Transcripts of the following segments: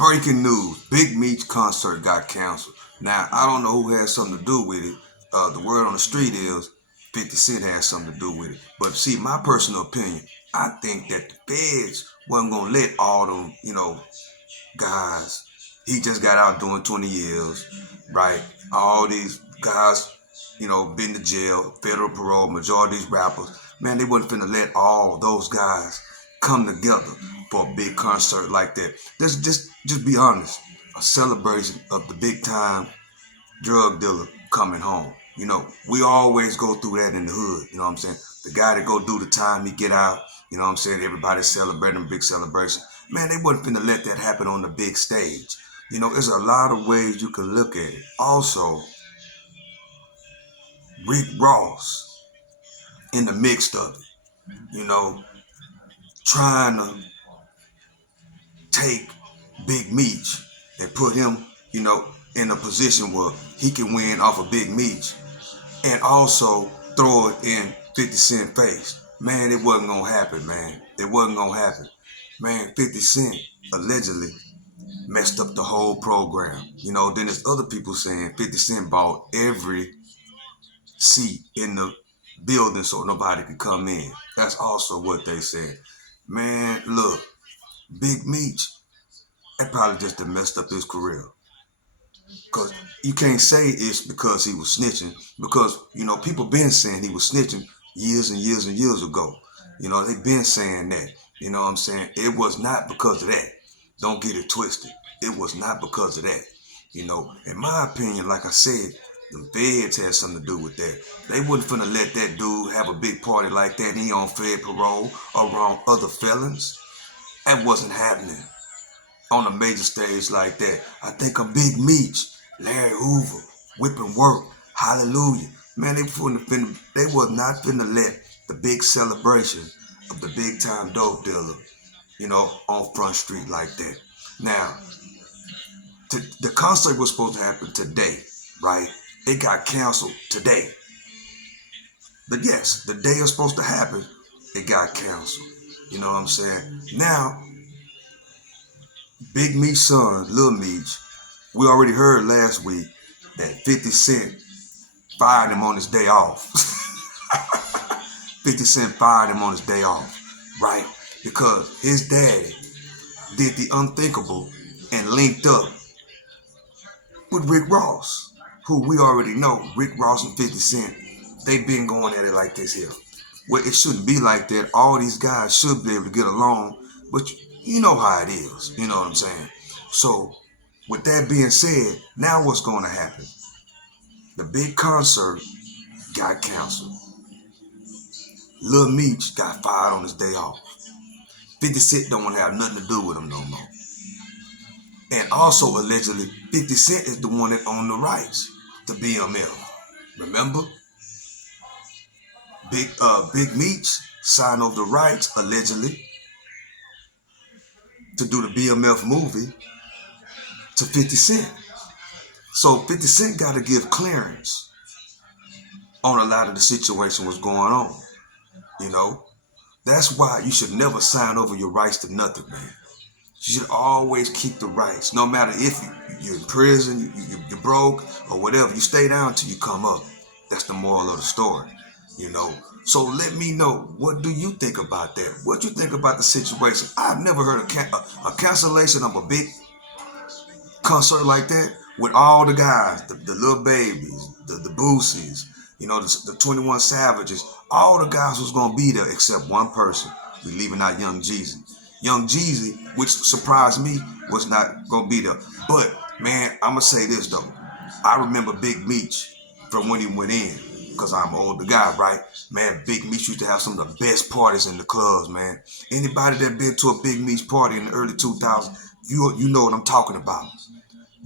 Breaking news: Big Meech concert got canceled. Now I don't know who has something to do with it. The word on the street is 50 Cent has something to do with it. But see, my personal opinion, I think that the feds wasn't gonna let all them, guys. He just got out doing 20 years, right? All these guys, been to jail, federal parole, majority of these rappers. Man, they wasn't finna let all those guys come together for a big concert like that. Just be honest. A celebration of the big time drug dealer coming home. We always go through that in the hood. You know what I'm saying? The guy that go do the time, he get out. You know what I'm saying? Everybody's celebrating, big celebration. Man, they wasn't finna let that happen on the big stage. There's a lot of ways you can look at it. Also, Rick Ross in the mix of it, trying to take Big Meech and put him, in a position where he can win off of Big Meech and also throw it in 50 Cent face. Man, it wasn't gonna happen, man. It wasn't gonna happen. Man, 50 Cent allegedly messed up the whole program. Then there's other people saying 50 Cent bought every seat in the building so nobody could come in. That's also what they said. Man, look, Big Meech, that probably just done messed up his career. Because you can't say it's because he was snitching, because, people been saying he was snitching years and years and years ago. They been saying that. You know what I'm saying? It was not because of that. Don't get it twisted. It was not because of that. In my opinion, like I said, the feds had something to do with that. They wasn't finna let that dude have a big party like that and he on fed parole around other felons. That wasn't happening on a major stage like that. I think a Big Meech, Larry Hoover, whipping work, hallelujah. Man, they was not finna let the big celebration of the big time dope dealer, on Front Street like that. Now, the concert was supposed to happen today, right? It got canceled today. But yes, the day it was supposed to happen, it got canceled. You know what I'm saying? Now, Big Meech's son, Lil Meech, we already heard last week that 50 Cent fired him on his day off. 50 Cent fired him on his day off, right? Because his daddy did the unthinkable and linked up with Rick Ross, who we already know, Rick Ross and 50 Cent, they've been going at it like this here. Well, it shouldn't be like that. All these guys should be able to get along, but you know how it is. You know what I'm saying? So, with that being said, now what's going to happen? The big concert got canceled. Lil Meech got fired on his day off. 50 Cent don't want to have nothing to do with him no more. And also, allegedly, 50 Cent is the one that owned the rights to BMF. Remember? Big Meech signed over the rights, allegedly, to do the BMF movie to 50 Cent. So 50 Cent got to give clearance on a lot of the situation what's going on. That's why you should never sign over your rights to nothing, man. You should always keep the rights, no matter if you're in prison, you're broke, or whatever. You stay down till you come up. That's the moral of the story, So let me know, what do you think about that? What you think about the situation? I've never heard a cancellation of a big concert like that with all the guys, the little babies, the Boosies, the 21 Savages. All the guys was going to be there except one person. We leaving out Young Jeezy. Young Jeezy, which surprised me, was not going to be there. But, man, I'm going to say this, though. I remember Big Meech from when he went in, because I'm an older guy, right? Man, Big Meech used to have some of the best parties in the clubs, man. Anybody that been to a Big Meech party in the early 2000s, you know what I'm talking about.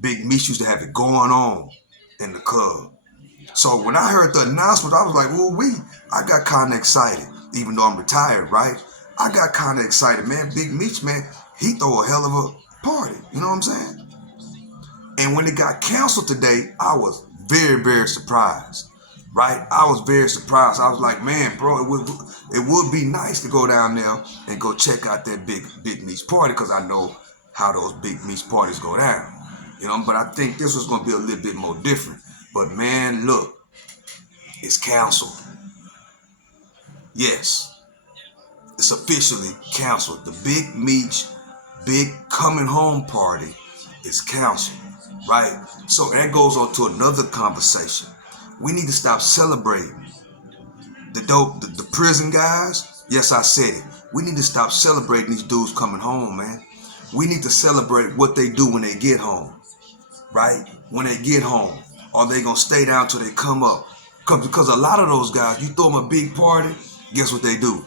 Big Meech used to have it going on in the club. So when I heard the announcement, I was like, I got kind of excited, even though I'm retired, right? I got kind of excited, man. Big Meech, man, he throw a hell of a party. You know what I'm saying? And when it got canceled today, I was very, very surprised, right? I was very surprised. I was like, man, bro, it would be nice to go down there and go check out that Big Meech party, because I know how those big Meech parties go down. But I think this was gonna be a little bit more different. But man, look, it's canceled. Yes, it's officially canceled. The big Meech, big coming home party is canceled, right? So that goes on to another conversation. We need to stop celebrating the prison guys. Yes, I said it. We need to stop celebrating these dudes coming home, man. We need to celebrate what they do when they get home, right? When they get home, are they gonna stay down till they come up? Because a lot of those guys, you throw them a big party, guess what they do?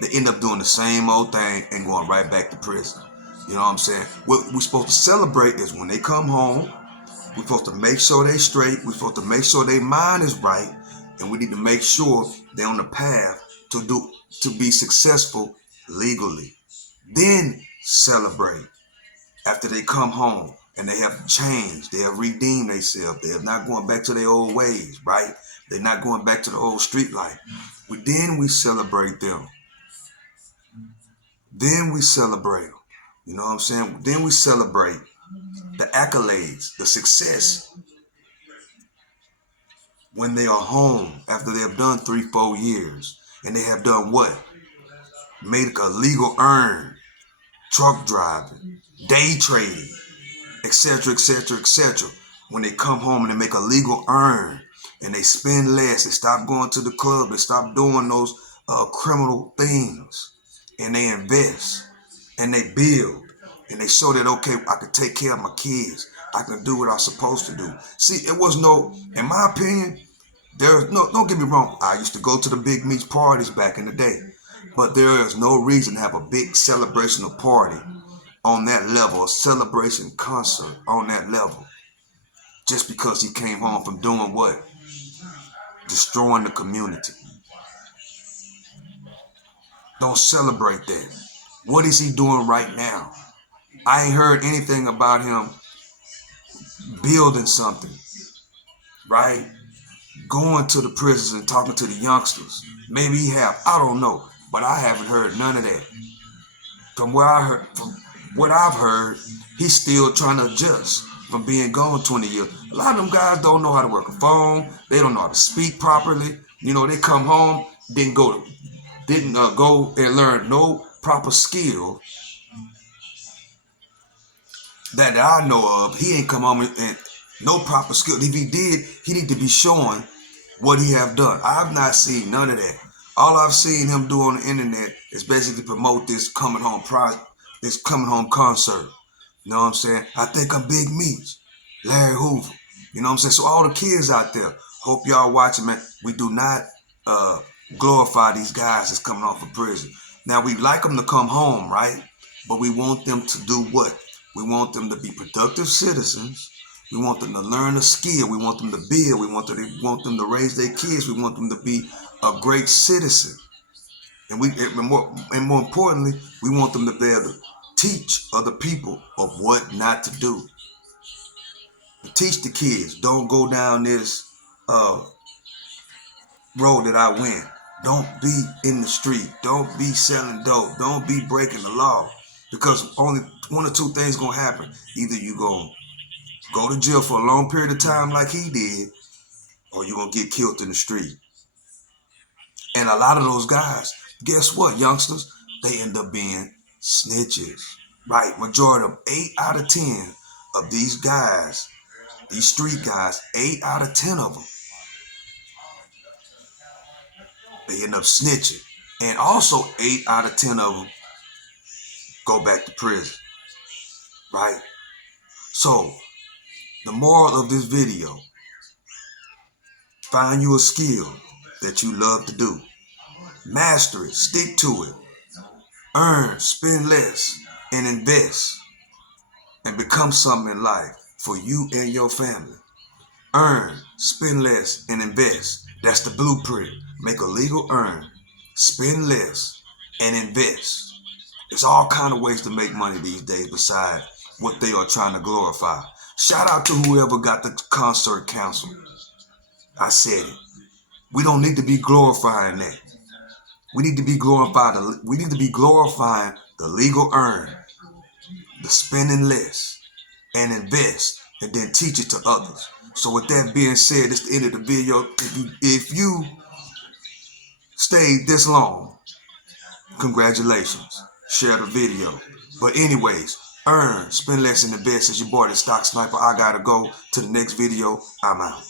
They end up doing the same old thing and going right back to prison. You know what I'm saying? What we're supposed to celebrate is when they come home. We're supposed to make sure they straight. We're supposed to make sure their mind is right, and we need to make sure they're on the path to be successful legally. Then celebrate after they come home and they have changed. They have redeemed themselves. They are not going back to their old ways, right? They're not going back to the old street life. Then we celebrate them. Then we celebrate them. You know what I'm saying? Then we celebrate the accolades, the success when they are home after they have done 3-4 years. And they have done what? Made a legal earn, truck driving, day trading, etc., etc., etc. When they come home and they make a legal earn and they spend less, they stop going to the club, they stop doing those criminal things, and they invest and they build and they show that, okay, I can take care of my kids. I can do what I'm supposed to do. See, it was no, in my opinion, there's no, don't get me wrong, I used to go to the big Meech parties back in the day, but there is no reason to have a big celebrational party on that level, a celebration concert on that level, just because he came home from doing what? Destroying the community. Don't celebrate that. What is he doing right now? I ain't heard anything about him building something, right? Going to the prisons and talking to the youngsters. Maybe he have, I don't know, but I haven't heard none of that. From what I've heard, he's still trying to adjust from being gone 20 years. A lot of them guys don't know how to work a phone. They don't know how to speak properly. They come home, didn't go and learn no proper skill that I know of. He ain't come home and no proper skill. If he did, he need to be showing what he have done. I've not seen none of that. All I've seen him do on the internet is basically promote this coming home concert. You know what I'm saying? I think I'm Big Meech, Larry Hoover. You know what I'm saying? So all the kids out there, hope y'all watching, man. We do not glorify these guys that's coming off of prison. Now, we like them to come home, right? But we want them to do what? We want them to be productive citizens. We want them to learn a skill. We want them to build. We want them to raise their kids. We want them to be a great citizen. And more importantly, we want them to be able to teach other people of what not to do. Teach the kids, don't go down this road that I went. Don't be in the street. Don't be selling dope. Don't be breaking the law. Because only one or two things gonna happen. Either you gonna go to jail for a long period of time like he did, or you're gonna get killed in the street. And a lot of those guys, guess what, youngsters? They end up being snitches. Right, majority of 8 out of 10 of these guys, these street guys, 8 out of 10 of them, they end up snitching. And also 8 out of 10 of them go back to prison. Right? So, the moral of this video, find you a skill that you love to do. Master it, stick to it. Earn, spend less, and invest. And become something in life for you and your family. Earn, spend less, and invest. That's the blueprint. Make a legal earn, spend less, and invest. There's all kind of ways to make money these days besides what they are trying to glorify. Shout out to whoever got the concert canceled. I said it. We don't need to be glorifying that. We need to be glorifying the legal earn. the spending less and invest, and then teach it to others. So with that being said, it's the end of the video. If you stayed this long, congratulations. Share the video. But anyways, earn, spend less, and invest. It's your boy, the Stock Sniper. I gotta go to the next video. I'm out.